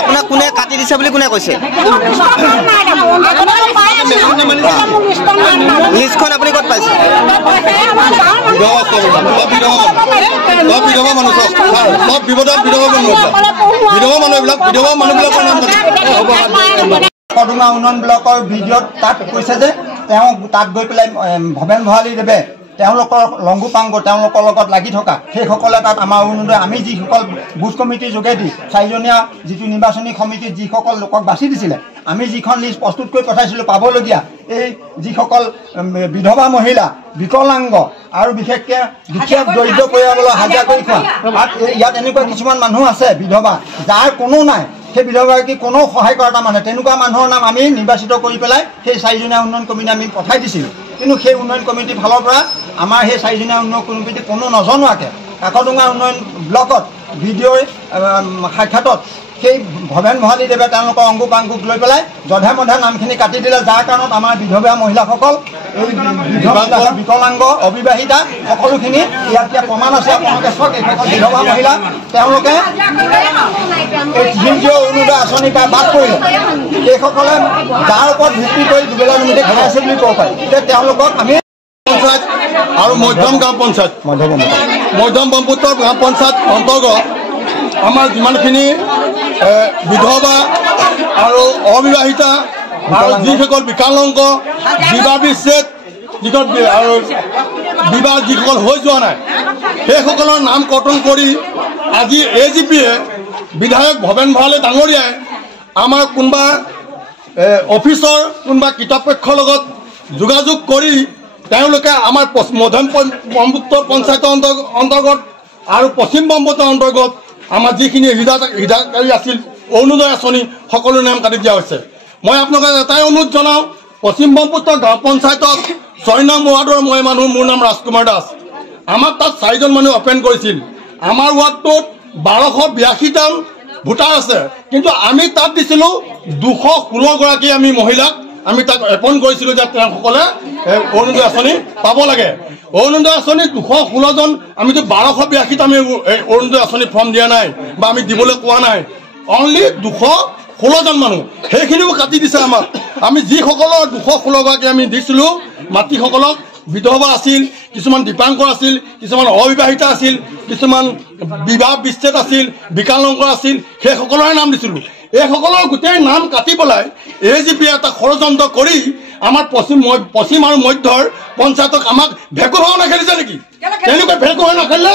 আপোনাক কোনে কাটি দিছে বুলি কোনে কৈছে? লিষ্টখন আপুনি ক'ত পাইছে? কডুঙা উন্নয়ন ব্লকৰ ভিডিঅ'ত তাত কৈছে যে তেওঁ তাত গৈ পেলাই ভৱেন ভৰালীদেৱে তেওঁলোকৰ লংগুপাংগ তেওঁলোকৰ লগত লাগি থকা সেইসকলে তাত আমাৰ অৰুণোদয় আমি যিসকল বুথ কমিটিৰ যোগেদি 4জনীয়া যিটো নিৰ্বাচনী সমিতিত যিসকল লোকক বাছি দিছিলে আমি যিখন লিষ্ট প্ৰস্তুত কৰি পঠাইছিলোঁ পাবলগীয়া এই যিসকল বিধৱা মহিলা বিকলাংগ আৰু বিশেষকৈ দুখীয়া দৰিদ্ৰ পৰিয়ালৰ হাজিৰা কৰি খোৱা ইয়াত এনেকুৱা কিছুমান মানুহ আছে বিধৱা যাৰ কোনো নাই সেই বিধৱাগৰাকী কোনো সহায় কৰা মানে তেনেকুৱা মানুহৰ নাম আমি নিৰ্বাচিত কৰি পেলাই সেই 4জনীয়া উন্নয়ন কমিটি আমি পঠাই দিছিলোঁ কিন্তু সেই উন্নয়ন কমিটিৰ ফালৰ পৰা আমাৰ সেই 4জনীয়া উন্নয়ন কমিটি কোনো নজনোৱাকৈ কাকডুঙা উন্নয়ন ব্লকত ভিডিঅ'ৰ সাক্ষাতত সেই ভৱেন ভৰালীদেৱে তেওঁলোকৰ অংগুপাংগুক লৈ পেলাই যধে মধে নামখিনি কাটি দিলে যাৰ কাৰণত আমাৰ বিধৱা মহিলাসকল এই বিকলাংগ অবিবাহিতা সকলোখিনি ইয়াত প্ৰমাণ আছে আপোনালোকে চাওক এইসকল বিধৱা মহিলা তেওঁলোকে অৰুণোদয় আঁচনিৰ পৰা বাদ পৰিলে এইসকলে যাৰ ওপৰত ভিত্তি কৰি দুবেলা নিমিত্তে ঘটাইছে বুলি ক'ব পাৰি যে তেওঁলোকক আমি পঞ্চায়ত আৰু মধ্যম গাঁও পঞ্চায়ত মধ্যম ব্ৰহ্মপুত্ৰ গাঁও পঞ্চায়ত অন্তৰ্গত আমাৰ যিমানখিনি বিধৱা আৰু অবিবাহিতা আৰু যিসকল বিকলাংগ বিবাহ বিচ্ছেদ আৰু বিবাহ যিসকল হৈ যোৱা নাই সেইসকলৰ নাম কৰ্তন কৰি আজি AGPয়ে বিধায়ক ভৱেন ভৰালী ডাঙৰীয়াই আমাৰ কোনোবা অফিচৰ কোনোবা কৰ্তৃপক্ষৰ লগত যোগাযোগ কৰি তেওঁলোকে আমাৰ মধ্যম ব্ৰহ্মপুত্ৰ পঞ্চায়তৰ অন্তৰ্গত আৰু পশ্চিম ব্ৰহ্মপুত্ৰৰ অন্তৰ্গত আমাৰ যিখিনি হিতাধিকাৰী আছিল অৰুণোদয় আঁচনি সকলো নাম কাটি দিয়া হৈছে মই আপোনালোকক এটাই অনুৰোধ জনাওঁ পশ্চিম ব্ৰহ্মপুত্ৰ গাঁও পঞ্চায়তত 6 নং ৱাৰ্ডৰ মই মানুহ মোৰ নাম ৰাজকুমাৰ দাস আমাক তাত 4জন মানুহ অপেন কৰিছিল আমাৰ ৱাৰ্ডটোত 1282টা ভোটাৰ আছে কিন্তু আমি তাত দিছিলোঁ 216গৰাকী আমি মহিলাক আমি তাক এপইণ্ট কৰিছিলোঁ যে তেওঁলোকসকলে অৰুণোদয় আঁচনি পাব লাগে অৰুণোদয় আঁচনি 216জন আমিতো 1282টা আমি অৰুণোদয় আঁচনি ফৰ্ম দিয়া নাই বা আমি দিবলৈ কোৱা নাই অনলি 216জন মানুহ সেইখিনিও কাটি দিছে আমাক আমি যিসকলৰ 216গৰাকী আমি দিছিলোঁ মাতৃসকলক বিধৱা আছিল কিছুমান দিপাংকৰ আছিল কিছুমান অবিবাহিতা আছিল কিছুমান বিবাহ বিচ্ছেদ আছিল বিকলাংগ আছিল সেইসকলৰে নাম দিছিলোঁ এইসকলৰ গোটেই নাম কাটি পেলাই AGPয়ে এটা ষড়যন্ত্ৰ কৰি আমাৰ পশ্চিম আৰু মধ্যৰ পঞ্চায়তক আমাক ভেকু ভাও নেখেলিছে নেকি তেওঁলোকে ভেকু ভাও নেখেলিলে